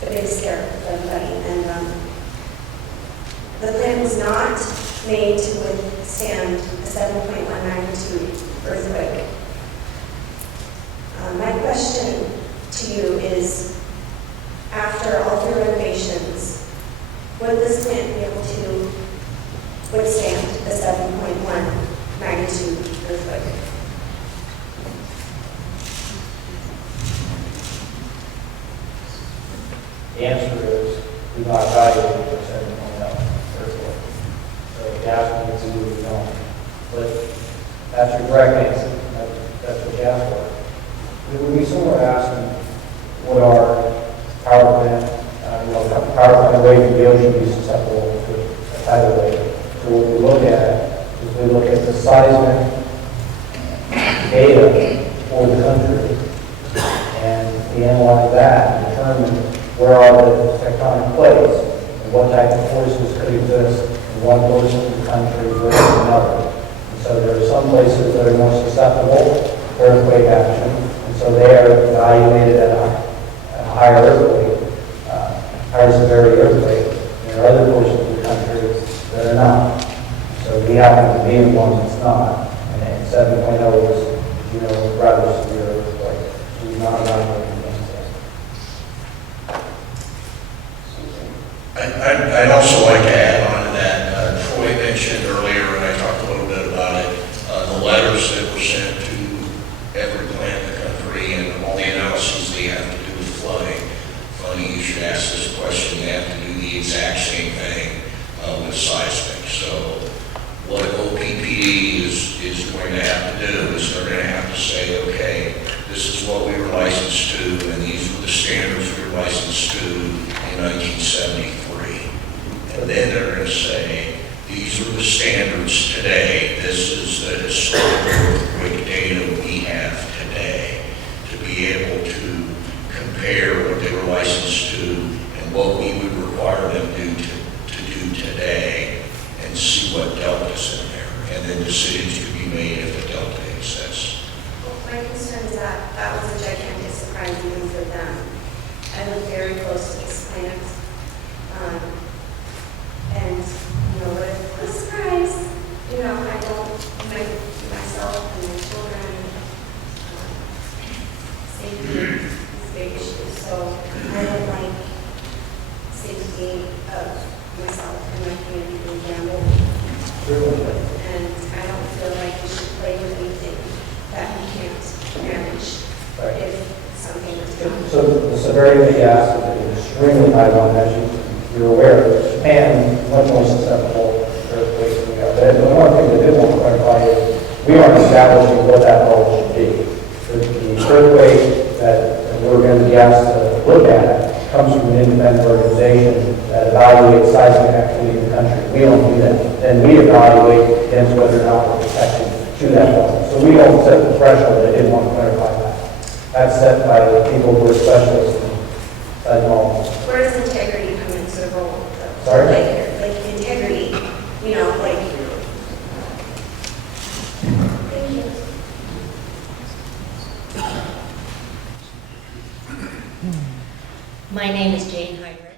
the big scare for everybody. And the plant was not made to withstand a 7.1 magnitude earthquake. My question to you is, after all 3 renovations, would this plant be able to withstand a 7.1 magnitude earthquake? The answer is we not evaluate the 7.0 earthquake. So gas needs to move on. But that's your correct answer. That's what gas was. It would be similar to asking what our power plant, power plant wave in the ocean be susceptible to a tidal wave. So what we look at is we look at the seismic data for the country, and we analyze that and determine where are the tectonic plates and what type of forces could exist in one portion of the country versus another. And so there are some places that are more susceptible to earthquake action, and so they are evaluated at a higher earthquake, higher severity earthquake. And there are other portions of the country that are not. So we happen to be in one that's not. And 7.0 is, rather severe earthquake. We've not evaluated against that. I'd also like to add on to that. Troy mentioned earlier, and I talked a little bit about it, the letters that were sent to every plant in the country and all the analyses they have to do with flooding. Funny you should ask this question. They have to do the exact same thing with seismic. So what OPPD is going to have to do is they're going to have to say, okay, this is what we were licensed to, and these were the standards we were licensed to in 1973. And then they're going to say, these are the standards today. This is the historical earthquake data we have today to be able to compare what they were licensed to and what we would require them to do today and see what delta's in there. And then decisions could be made if the delta exists. Well, my concern is that that was a gigantic surprise even for them. I live very close to this plant. And, what a surprise. I don't, myself and my children, safety is a big issue. So I don't like safety of myself and my community being gambled. And I don't feel like we should play with anything that we can't manage if something were to happen. So the severity of the gas is an extremely high one, as you're aware. Japan is much more susceptible to earthquakes than we are. But the one thing I did want to clarify is we aren't establishing what that level should be. The earthquake that we're going to be asked to look at comes from an independent organization that evaluates seismic activity in the country. We don't do that. Then we evaluate against whether or not we're protected to that level. So we don't set the threshold. I did want to clarify that. That's set by the people who are specialists in seismology. Where does integrity come into the role? Though? Sorry? Like integrity, like. Thank you. My name is Jane Heinrich.